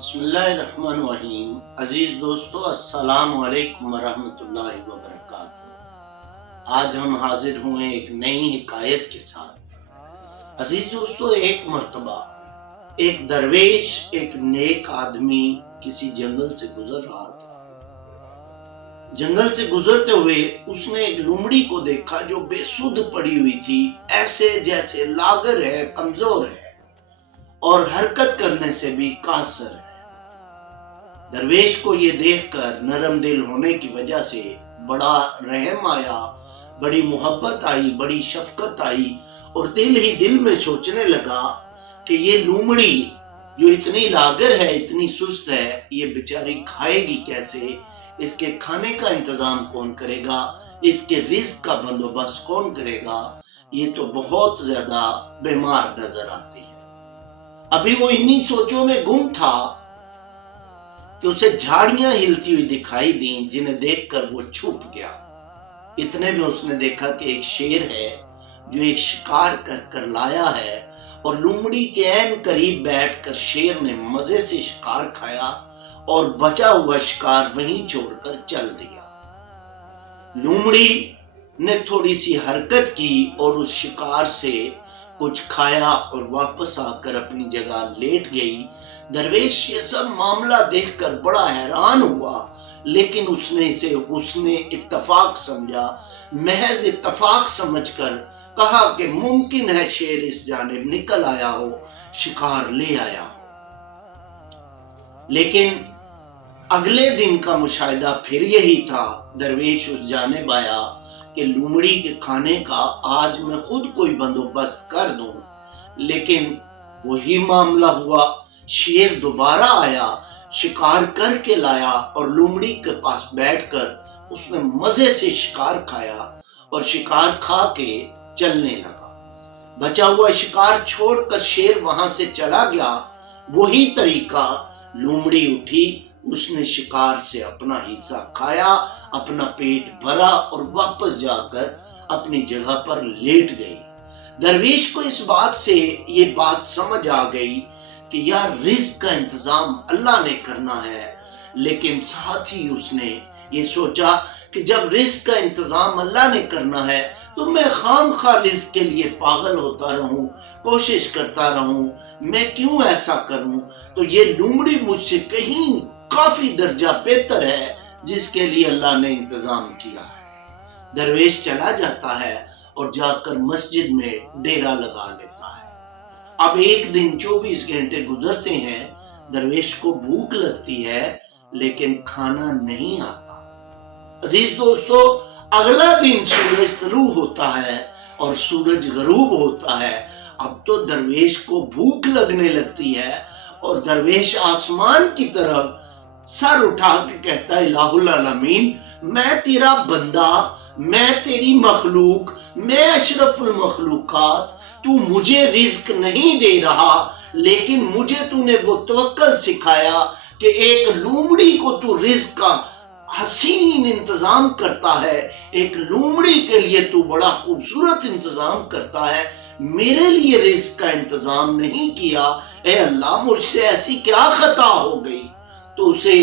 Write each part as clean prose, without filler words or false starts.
بسم اللہ الرحمن الرحیم۔ عزیز دوستو، السلام علیکم ورحمۃ اللہ وبرکاتہ۔ آج ہم حاضر ہوئے ایک نئی حکایت کے ساتھ۔ عزیز دوستو، ایک مرتبہ ایک درویش، ایک نیک آدمی کسی جنگل سے گزر رہا تھا۔ جنگل سے گزرتے ہوئے اس نے ایک لومڑی کو دیکھا جو بے سدھ پڑی ہوئی تھی، ایسے جیسے لاغر ہے، کمزور ہے اور حرکت کرنے سے بھی قاصر ہے۔ درویش کو یہ دیکھ کر نرم دل ہونے کی وجہ سے بڑا رحم آیا، بڑی محبت آئی، بڑی شفقت آئی، اور دل ہی دل میں سوچنے لگا کہ یہ لومڑی جو اتنی لاغر ہے، اتنی سست ہے، یہ بیچاری کھائے گی کیسے؟ اس کے کھانے کا انتظام کون کرے گا؟ اس کے رزق کا بندوبست کون کرے گا؟ یہ تو بہت زیادہ بیمار نظر آتی ہے۔ ابھی وہ انہی سوچوں میں گم تھا کہ اسے جھاڑیاں ہلتی ہوئی دکھائی دیں، جنہیں دیکھ کر وہ چھپ گیا۔ اتنے میں اس نے دیکھا کہ ایک شیر ہے جو ایک شکار کر لایا ہے، اور لومڑی کے عین قریب بیٹھ کر شیر نے مزے سے شکار کھایا اور بچا ہوا شکار وہیں چھوڑ کر چل دیا۔ لومڑی نے تھوڑی سی حرکت کی اور اس شکار سے کچھ کھایا اور واپس آ کر اپنی جگہ لیٹ گئی۔ درویش یہ سب معاملہ دیکھ کر بڑا حیران ہوا، لیکن اس نے اسے حسن اتفاق سمجھا، محض اتفاق سمجھ کر کہا کہ ممکن ہے شیر اس جانب نکل آیا ہو، شکار لے آیا ہو۔ لیکن اگلے دن کا مشاہدہ پھر یہی تھا۔ درویش اس جانب آیا کہ لومڑی کے کھانے کا آج میں خود کوئی بندوبست کر دوں، لیکن وہی معاملہ ہوا۔ شیر دوبارہ آیا، شکار کر کے لایا، اور لومڑی کے پاس بیٹھ کر اس نے مزے سے شکار کھایا اور شکار کھا کے چلنے لگا۔ بچا ہوا شکار چھوڑ کر شیر وہاں سے چلا گیا۔ وہی طریقہ، لومڑی اٹھی، اس نے شکار سے اپنا حصہ کھایا، اپنا پیٹ بھرا اور واپس جا کر اپنی جگہ پر لیٹ گئی۔ درویش کو اس بات سے یہ بات سمجھ آ گئی کہ یار رزق کا انتظام اللہ نے کرنا ہے، لیکن ساتھ ہی اس نے یہ سوچا کہ جب رزق کا انتظام اللہ نے کرنا ہے تو میں خام خواہ رزق کے لیے پاگل ہوتا رہوں، کوشش کرتا رہوں، میں کیوں ایسا کروں؟ تو یہ لومڑی مجھ سے کہیں کافی درجہ بہتر ہے جس کے لیے اللہ نے انتظام کیا ہے۔ درویش چلا جاتا ہے اور جا کر مسجد میں ڈیرا لگا لیتا ہے۔ اب ایک دن 24 گھنٹے گزرتے ہیں، درویش کو بھوک لگتی ہے لیکن کھانا نہیں آتا۔ عزیز دوستو، اگلا دن سورج طلوع ہوتا ہے اور سورج غروب ہوتا ہے۔ اب تو درویش کو بھوک لگنے لگتی ہے اور درویش آسمان کی طرف سر اٹھا کے کہتا ہے، الہ العالمین، میں تیرا بندہ، میں تیری مخلوق، میں اشرف المخلوقات، تو مجھے رزق نہیں دے رہا، لیکن مجھے تو نے وہ توکل سکھایا کہ ایک لومڑی کو تو رزق کا حسین انتظام کرتا ہے، ایک لومڑی کے لیے تو بڑا خوبصورت انتظام کرتا ہے، میرے لیے رزق کا انتظام نہیں کیا۔ اے اللہ، مجھ سے ایسی کیا خطا ہو گئی؟ تو اسے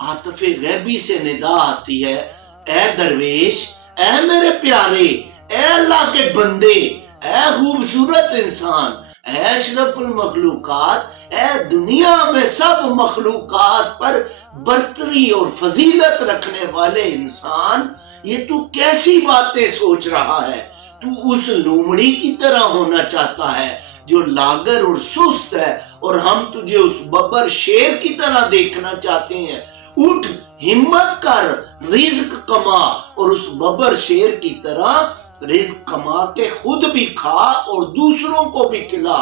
عاطف غیبی سے ندا آتی ہے، اے درویش، اے میرے پیارے، اے اللہ کے بندے، اے خوبصورت انسان، اے اشرف المخلوقات، اے دنیا میں سب مخلوقات پر برتری اور فضیلت رکھنے والے انسان، یہ تو کیسی باتیں سوچ رہا ہے؟ تو اس لومڑی کی طرح ہونا چاہتا ہے جو لاغر اور سست ہے، اور ہم تجھے اس ببر شیر کی طرح دیکھنا چاہتے ہیں۔ اٹھ، ہمت کر، رزق کما، اور اس ببر شیر کی طرح رزق کما کے خود بھی کھا اور دوسروں کو بھی کھلا،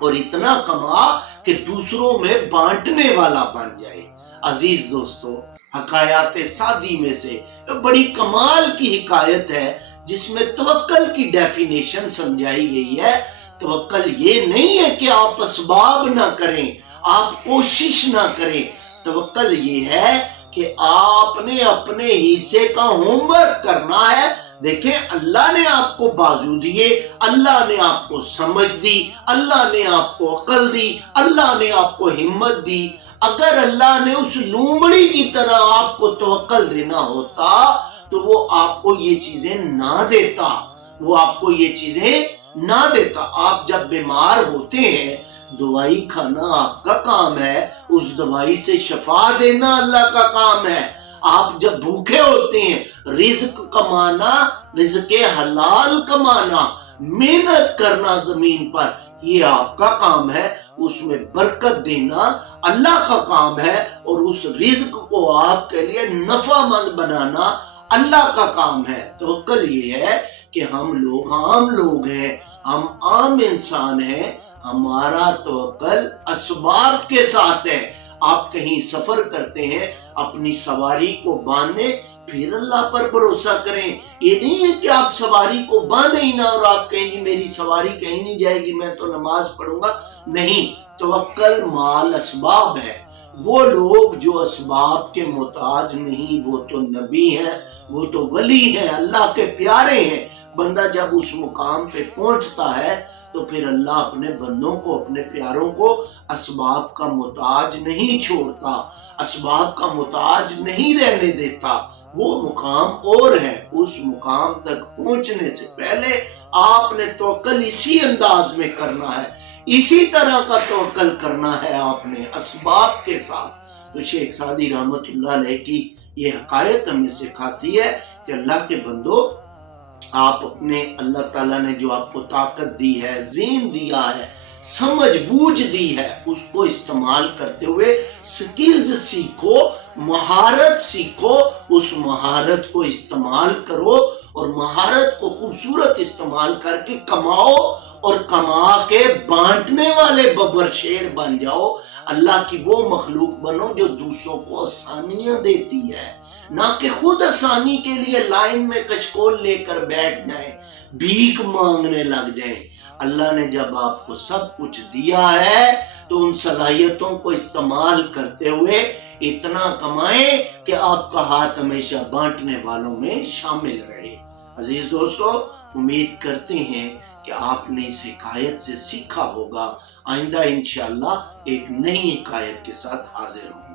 اور اتنا کما کہ دوسروں میں بانٹنے والا بن جائے۔ عزیز دوستو، حکایات سعدی میں سے بڑی کمال کی حکایت ہے جس میں توکل کی ڈیفینیشن سمجھائی گئی ہے۔ توکل یہ نہیں ہے کہ آپ اسباب نہ کریں، آپ کوشش نہ کریں۔ توکل یہ ہے کہ آپ نے اپنے حصے کا ہوم ورک کرنا ہے، دیکھیں اللہ نے آپ کو بازو دیے، اللہ نے آپ کو سمجھ دی، اللہ نے آپ کو عقل دی، اللہ نے آپ کو ہمت دی۔ اگر اللہ نے اس لومڑی کی طرح آپ کو توکل دینا ہوتا تو وہ آپ کو یہ چیزیں نہ دیتا، وہ آپ کو یہ چیزیں نہ دیتا۔ آپ جب بیمار ہوتے ہیں دوائی کھانا آپ کا کام ہے، اس دوائی سے شفا دینا اللہ کا کام ہے۔ آپ جب بھوکے ہوتے ہیں رزق کمانا، رزق حلال کمانا، محنت کرنا زمین پر، یہ آپ کا کام ہے۔ اس میں برکت دینا اللہ کا کام ہے، اور اس رزق کو آپ کے لیے نفع مند بنانا اللہ کا کام ہے۔ توکل یہ ہے کہ ہم لوگ عام لوگ ہیں، ہم عام انسان ہیں، ہمارا توکل اسباب کے ساتھ ہے۔ آپ کہیں سفر کرتے ہیں، اپنی سواری کو باندھیں پھر اللہ پر بھروسہ کریں۔ یہ نہیں ہے کہ آپ سواری کو باندھیں ہی نہ اور آپ کہیں گی میری سواری کہیں نہیں جائے گی، میں تو نماز پڑھوں گا۔ نہیں، توکل مال اسباب ہے۔ وہ لوگ جو اسباب کے محتاج نہیں وہ تو نبی ہیں، وہ تو ولی ہیں، اللہ کے پیارے ہیں۔ بندہ جب اس مقام پہ پہنچتا ہے تو پھر اللہ اپنے بندوں کو، اپنے پیاروں کو اسباب کا محتاج نہیں چھوڑتا، اسباب کا محتاج نہیں رہنے دیتا۔ وہ مقام اور ہے، اس مقام تک پہنچنے سے پہلے آپ نے توکل اسی انداز میں کرنا ہے، اسی طرح کا توکل کرنا ہے آپ نے اسباب کے ساتھ۔ تو شیخ سعدی رحمت اللہ علیہ کی یہ حکایت ہمیں سکھاتی ہے کہ اللہ کے بندو، آپ اپنے اللہ تعالیٰ نے جو آپ کو طاقت دی ہے، ذہن دیا ہے، سمجھ بوجھ دی ہے، اس کو استعمال کرتے ہوئے سکلز سیکھو، مہارت سیکھو، اس مہارت کو استعمال کرو اور مہارت کو خوبصورت استعمال کر کے کماؤ، اور کما کے بانٹنے والے ببر شیر بن جاؤ۔ اللہ کی وہ مخلوق بنو جو دوسروں کو آسانیاں دیتی ہے، نہ کہ خود آسانی کے لیے لائن میں کچکول لے کر بیٹھ جائیں، بھیک مانگنے لگ جائیں۔ اللہ نے جب آپ کو سب کچھ دیا ہے تو ان صلاحیتوں کو استعمال کرتے ہوئے اتنا کمائیں کہ آپ کا ہاتھ ہمیشہ بانٹنے والوں میں شامل رہے۔ عزیز دوستو، امید کرتے ہیں کہ آپ نے اس حکایت سے سیکھا ہوگا۔ آئندہ انشاءاللہ ایک نئی حکایت کے ساتھ حاضر ہوں۔